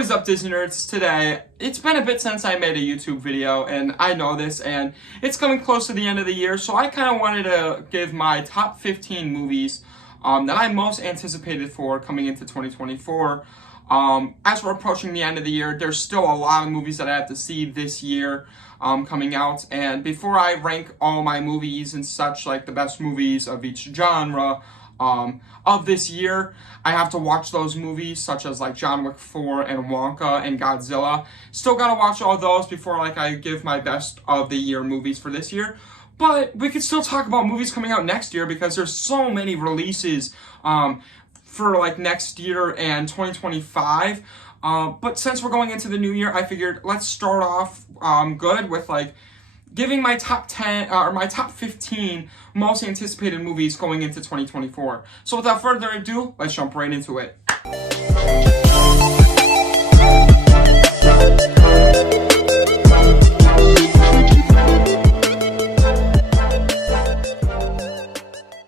What is up, Disney nerds? Today, it's been a bit since I made a YouTube video, and I know this, and it's coming close to the end of the year, so I kind of wanted to give my top 15 movies that I'm most anticipated for coming into 2024. As we're approaching the end of the year, there's still a lot of movies that I have to see this year coming out, and before I rank all my movies and such, like the best movies of each genre, of this year, I have to watch those movies such as like John Wick 4 and Wonka and Godzilla. Still gotta watch all those before like I give my best of the year movies for this year. But we could still talk about movies coming out next year because there's so many releases for like next year and 2025. But since we're going into the new year, I figured let's start off good with like giving my top 10 or my top 15 most anticipated movies going into 2024. So without further ado, let's jump right into it.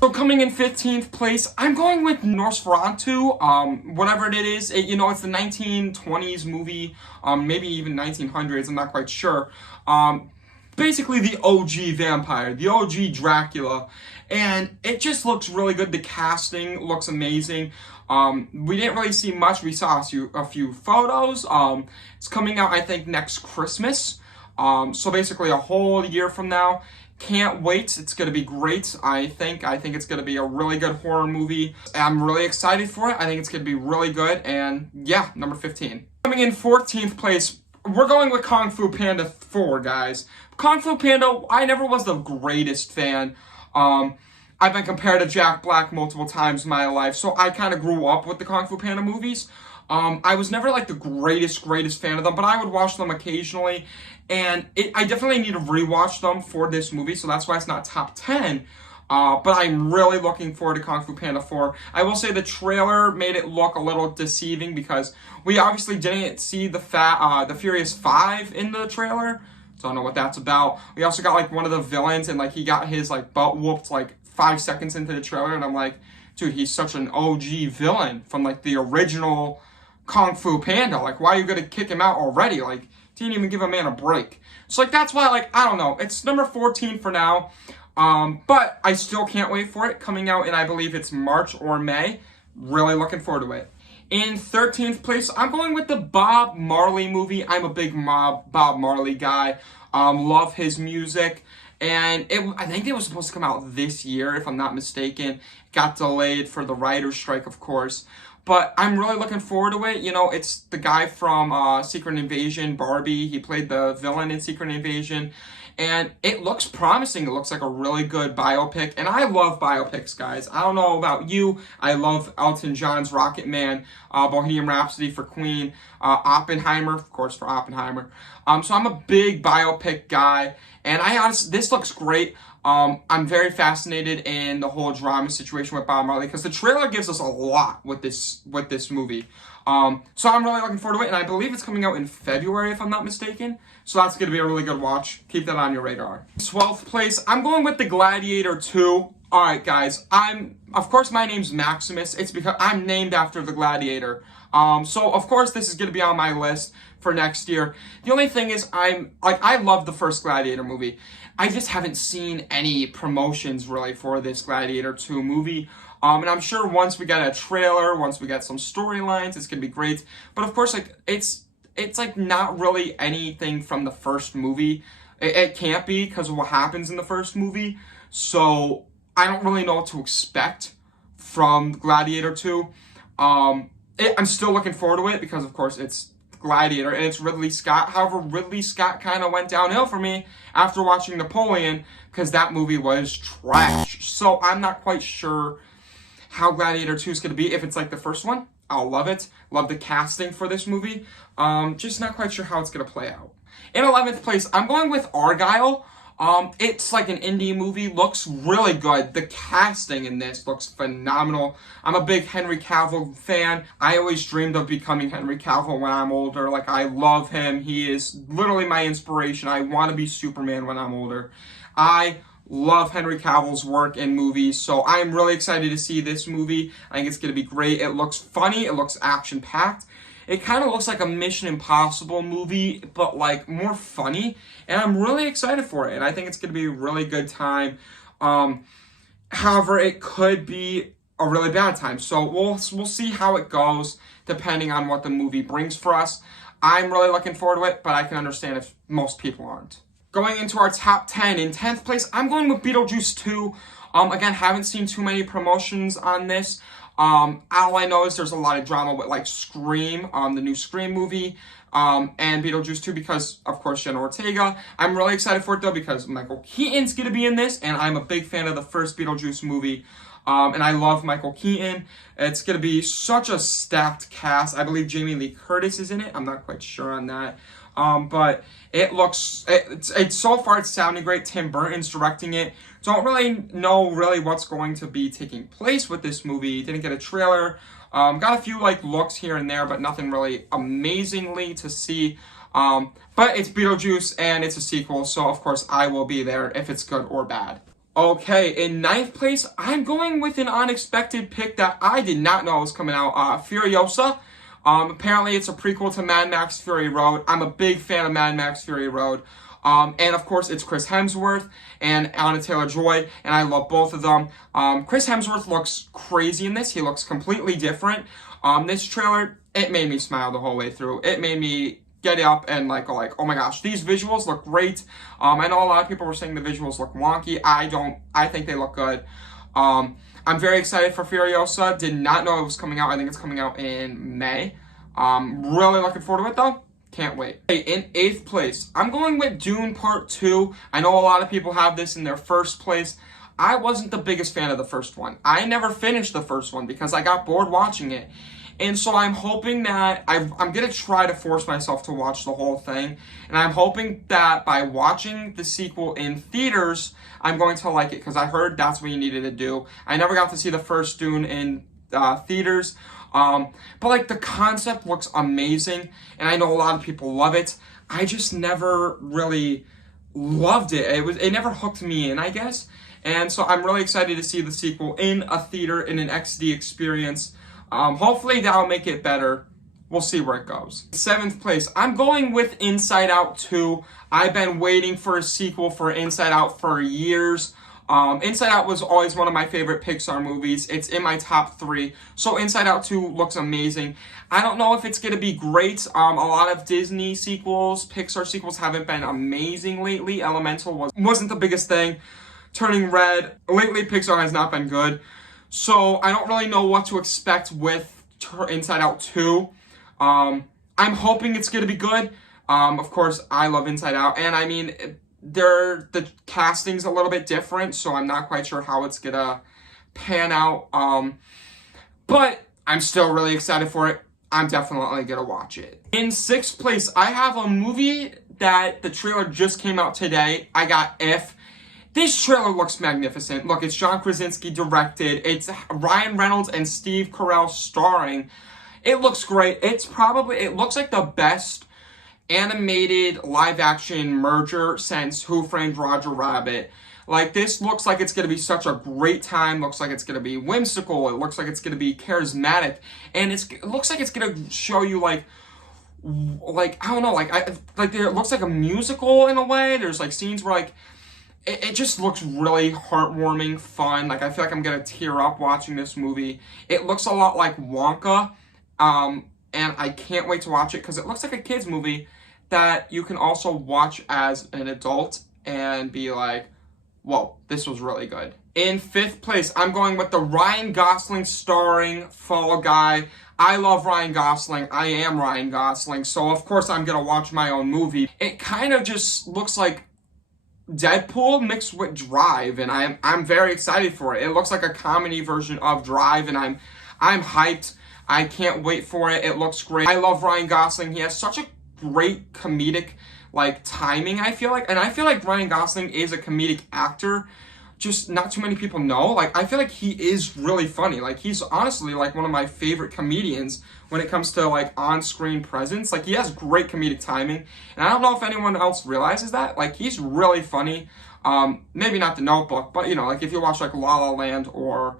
So coming in 15th place, I'm going with Nosferatu, whatever it is. It's the 1920s movie, maybe even 1900s, I'm not quite sure. Basically the OG vampire, the OG Dracula, and it just looks really good. The casting looks amazing. We didn't really see much. We saw a few photos. It's coming out, I think, next Christmas. So basically a whole year from now. Can't wait. It's going to be great, I think. I think it's going to be a really good horror movie. I'm really excited for it. I think it's going to be really good. And yeah, number 15. Coming in 14th place, we're going with Kung Fu Panda 4, guys. Kung Fu Panda, I never was the greatest fan. I've been compared to Jack Black multiple times in my life, so I kind of grew up with the Kung Fu Panda movies. I was never like the greatest fan of them, but I would watch them occasionally, and I definitely need to rewatch them for this movie, so that's why it's not top 10. But I'm really looking forward to Kung Fu Panda 4. I will say the trailer made it look a little deceiving because we obviously didn't see the Furious 5 in the trailer. So I don't know what that's about. We also got like one of the villains and like he got his like butt whooped like 5 seconds into the trailer, and I'm like, dude, he's such an OG villain from like the original Kung Fu Panda. Like, why are you gonna kick him out already? Like, didn't even give a man a break. So like that's why, like, I don't know. It's number 14 for now. But I still can't wait for it, coming out in, I believe it's March or May. Really looking forward to it. In 13th place, I'm going with the Bob Marley movie. I'm a big Bob Marley guy. Love his music. And I think it was supposed to come out this year, if I'm not mistaken. Got delayed for the writer's strike, of course. But I'm really looking forward to it. It's the guy from Secret Invasion, Barbie. He played the villain in Secret Invasion. And it looks promising. It looks like a really good biopic. And I love biopics, guys. I don't know about you. I love Elton John's Rocket Man, Bohemian Rhapsody for Queen, Oppenheimer, of course, for Oppenheimer. So I'm a big biopic guy. And this looks great. I'm very fascinated in the whole drama situation with Bob Marley because the trailer gives us a lot with this movie. So I'm really looking forward to it, and I believe it's coming out in February, if I'm not mistaken. So that's going to be a really good watch. Keep that on your radar. 12th place, I'm going with The Gladiator 2. Alright, guys, of course, my name's Maximus. It's because I'm named after the Gladiator. So, of course, this is going to be on my list for next year. The only thing is, I love the first Gladiator movie. I just haven't seen any promotions, really, for this Gladiator 2 movie. And I'm sure once we get a trailer, once we get some storylines, it's going to be great. But, of course, like, it's like not really anything from the first movie. It can't be because of what happens in the first movie. So I don't really know what to expect from Gladiator 2. I'm still looking forward to it because, of course, it's Gladiator and it's Ridley Scott. However, Ridley Scott kind of went downhill for me after watching Napoleon because that movie was trash. So I'm not quite sure how Gladiator 2 is going to be. If it's like the first one, I'll love it. Love the casting for this movie. Just not quite sure how it's going to play out. In 11th place, I'm going with Argylle. It's like an indie movie. Looks really good. The casting in this looks phenomenal. I'm a big Henry Cavill fan. I always dreamed of becoming Henry Cavill when I'm older. Like, I love him. He is literally my inspiration. I want to be Superman when I'm older. I love Henry Cavill's work in movies, so I'm really excited to see this movie. I think it's going to be great. It looks funny. It looks action-packed. It kind of looks like a Mission Impossible movie, but like more funny. And I'm really excited for it. And I think it's going to be a really good time. However, it could be a really bad time. So we'll see how it goes depending on what the movie brings for us. I'm really looking forward to it, but I can understand if most people aren't. Going into our top 10, in 10th place, I'm going with Beetlejuice 2. Again, haven't seen too many promotions on this. All I know is there's a lot of drama with like Scream, the new Scream movie, and Beetlejuice 2 because, of course, Jenna Ortega. I'm really excited for it though because Michael Keaton's going to be in this, and I'm a big fan of the first Beetlejuice movie. And I love Michael Keaton. It's going to be such a stacked cast. I believe Jamie Lee Curtis is in it. I'm not quite sure on that. But it looks, it's so far it's sounding great. Tim Burton's directing it. Don't really know what's going to be taking place with this movie. Didn't get a trailer. Got a few like looks here and there, but nothing really amazingly to see. But it's Beetlejuice and it's a sequel. So of course I will be there if it's good or bad. Okay, in 9th place, I'm going with an unexpected pick that I did not know was coming out, Furiosa. Apparently it's a prequel to Mad Max Fury Road. I'm a big fan of Mad Max Fury Road. And of course it's Chris Hemsworth and Anya Taylor-Joy, and I love both of them. Chris Hemsworth looks crazy in this. He looks completely different. This trailer, it made me smile the whole way through. It made me get up and like, oh my gosh, these visuals look great. I know a lot of people were saying the visuals look wonky. I think they look good. I'm very excited for Furiosa. Did not know it was coming out. I think it's coming out in May. Really looking forward to it though. Can't wait. Hey, in 8th place, I'm going with Dune Part 2. I know a lot of people have this in their first place. I wasn't the biggest fan of the first one. I never finished the first one because I got bored watching it. And so I'm hoping that I'm going to try to force myself to watch the whole thing. And I'm hoping that by watching the sequel in theaters, I'm going to like it because I heard that's what you needed to do. I never got to see the first Dune in theaters. But like the concept looks amazing. And I know a lot of people love it. I just never really loved it. It never hooked me in, I guess. And so I'm really excited to see the sequel in a theater in an XD experience. Hopefully that'll make it better. We'll see where it goes. 7th place, I'm going with Inside Out 2. I've been waiting for a sequel for Inside Out for years. Inside Out was always one of my favorite Pixar movies. It's in my top 3. So Inside Out 2 looks amazing. I don't know if it's going to be great. A lot of Disney sequels, Pixar sequels haven't been amazing lately. Elemental wasn't the biggest thing. Turning Red, lately Pixar has not been good. So I don't really know what to expect with Inside Out 2. I'm hoping it's going to be good. Of course, I love Inside Out. And I mean, the casting's a little bit different, so I'm not quite sure how it's going to pan out. But I'm still really excited for it. I'm definitely going to watch it. In 6th place, I have a movie that the trailer just came out today. I got If. This trailer looks magnificent. Look, it's John Krasinski directed. It's Ryan Reynolds and Steve Carell starring. It looks great. It looks like the best animated live-action merger since Who Framed Roger Rabbit. Like, this looks like it's going to be such a great time. Looks like it's going to be whimsical. It looks like it's going to be charismatic. And it looks like it's going to show you, like I don't know, like it looks like a musical in a way. There's, like, scenes where, like, it just looks really heartwarming, fun. Like, I feel like I'm going to tear up watching this movie. It looks a lot like Wonka, and I can't wait to watch it because it looks like a kid's movie that you can also watch as an adult and be like, whoa, this was really good. In 5th place, I'm going with the Ryan Gosling starring Fall Guy. I love Ryan Gosling. I am Ryan Gosling, so of course I'm going to watch my own movie. It kind of just looks like Deadpool mixed with Drive, and I'm very excited for it. It looks like a comedy version of Drive, and I'm hyped. I can't wait for it. It looks great. I love Ryan Gosling. He has such a great comedic like timing, I feel like, and I feel like Ryan Gosling is a comedic actor. Just not too many people know. Like, I feel like he is really funny. Like, he's honestly like one of my favorite comedians when it comes to like on-screen presence. Like, he has great comedic timing, and I don't know if anyone else realizes that. Like, he's really funny. Maybe not The Notebook, but you know, like if you watch like La La Land or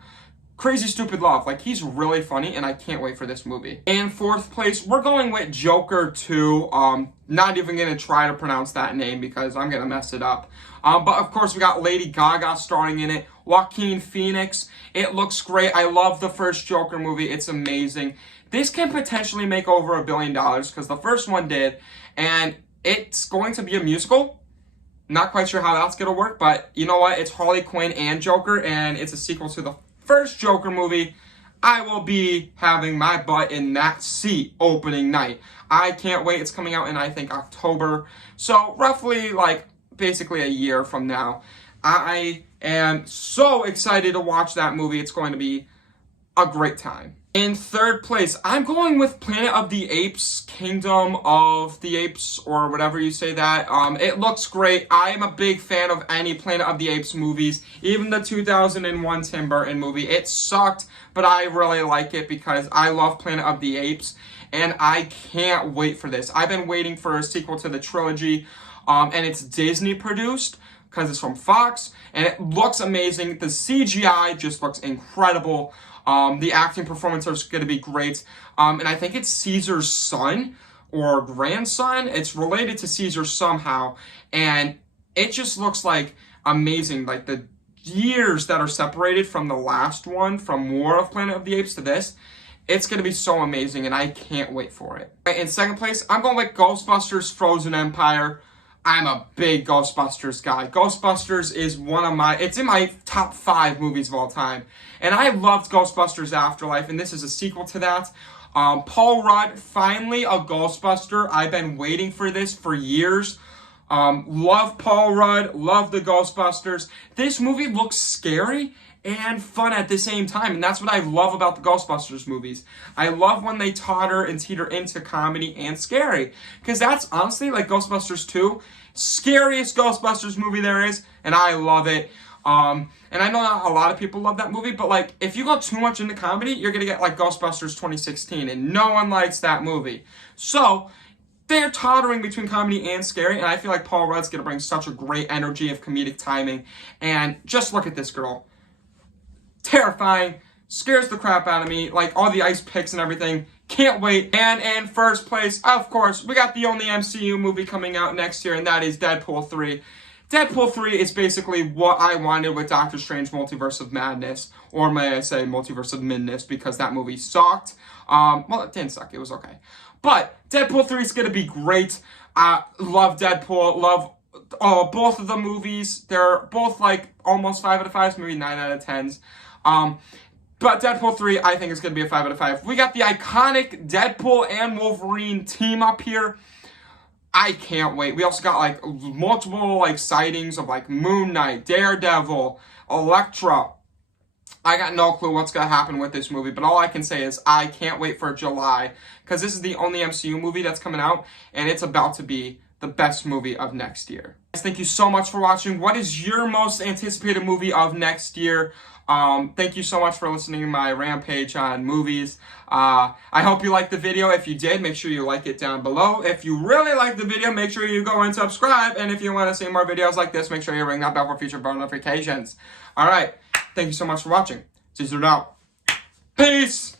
Crazy Stupid Love. Like, he's really funny, and I can't wait for this movie. In fourth place, we're going with Joker 2. Not even gonna try to pronounce that name because I'm gonna mess it up. But of course, we got Lady Gaga starring in it. Joaquin Phoenix. It looks great. I love the first Joker movie. It's amazing. This can potentially make over $1 billion because the first one did. And it's going to be a musical. Not quite sure how that's gonna work, but you know what? It's Harley Quinn and Joker, and it's a sequel to the first Joker movie. I will be having my butt in that seat opening night. I can't wait. It's coming out in, I think, October. So roughly, like, basically a year from now. I am so excited to watch that movie. It's going to be a great time. In third place, I'm going with Planet of the Apes, Kingdom of the Apes, or whatever you say that. It looks great. I am a big fan of any Planet of the Apes movies, even the 2001 Tim Burton movie. It sucked, but I really like it because I love Planet of the Apes, and I can't wait for this. I've been waiting for a sequel to the trilogy, and it's Disney produced because it's from Fox, and it looks amazing. The CGI just looks incredible. The acting performance is going to be great. And I think it's Caesar's son or grandson. It's related to Caesar somehow. And it just looks like amazing. Like the years that are separated from the last one, from War of Planet of the Apes to this, it's going to be so amazing. And I can't wait for it. In second place, I'm going with Ghostbusters Frozen Empire. I'm a big Ghostbusters guy. Ghostbusters is it's in my top 5 movies of all time. And I loved Ghostbusters Afterlife, and this is a sequel to that. Paul Rudd, finally a Ghostbuster. I've been waiting for this for years. Love Paul Rudd, love the Ghostbusters. This movie looks scary and fun at the same time, and that's what I love about the Ghostbusters movies. I love when they totter and teeter into comedy and scary, because that's honestly, like Ghostbusters 2, scariest Ghostbusters movie there is, and I love it. And I know not a lot of people love that movie, but like, if you go too much into comedy, you're gonna get like Ghostbusters 2016, and no one likes that movie. So, they're tottering between comedy and scary, and I feel like Paul Rudd's gonna bring such a great energy of comedic timing, and just look at this girl. Terrifying, scares the crap out of me, like all the ice picks and everything. Can't wait. And in first place, of course, we got the only MCU movie coming out next year, and that is Deadpool 3. Deadpool 3 is basically what I wanted with Doctor Strange Multiverse of Madness, or may I say Multiverse of Midness, because that movie sucked. Well, it didn't suck, it was okay. But Deadpool 3 is going to be great. Love Deadpool, love both of the movies. They're both like almost 5 out of 5s, maybe 9 out of 10s. But Deadpool 3, I think, is going to be a 5 out of 5. We got the iconic Deadpool and Wolverine team up here. I can't wait. We also got, like, multiple, like, sightings of, like, Moon Knight, Daredevil, Elektra. I got no clue what's going to happen with this movie, but all I can say is I can't wait for July, because this is the only MCU movie that's coming out, and it's about to be the best movie of next year. Guys, thank you so much for watching. What is your most anticipated movie of next year? Thank you so much for listening to my rampage on movies. I hope you liked the video. If you did, make sure you like it down below. If you really liked the video, make sure you go and subscribe. And if you want to see more videos like this, make sure you ring that bell for future notifications. Alright, thank you so much for watching. Caesar out. Peace!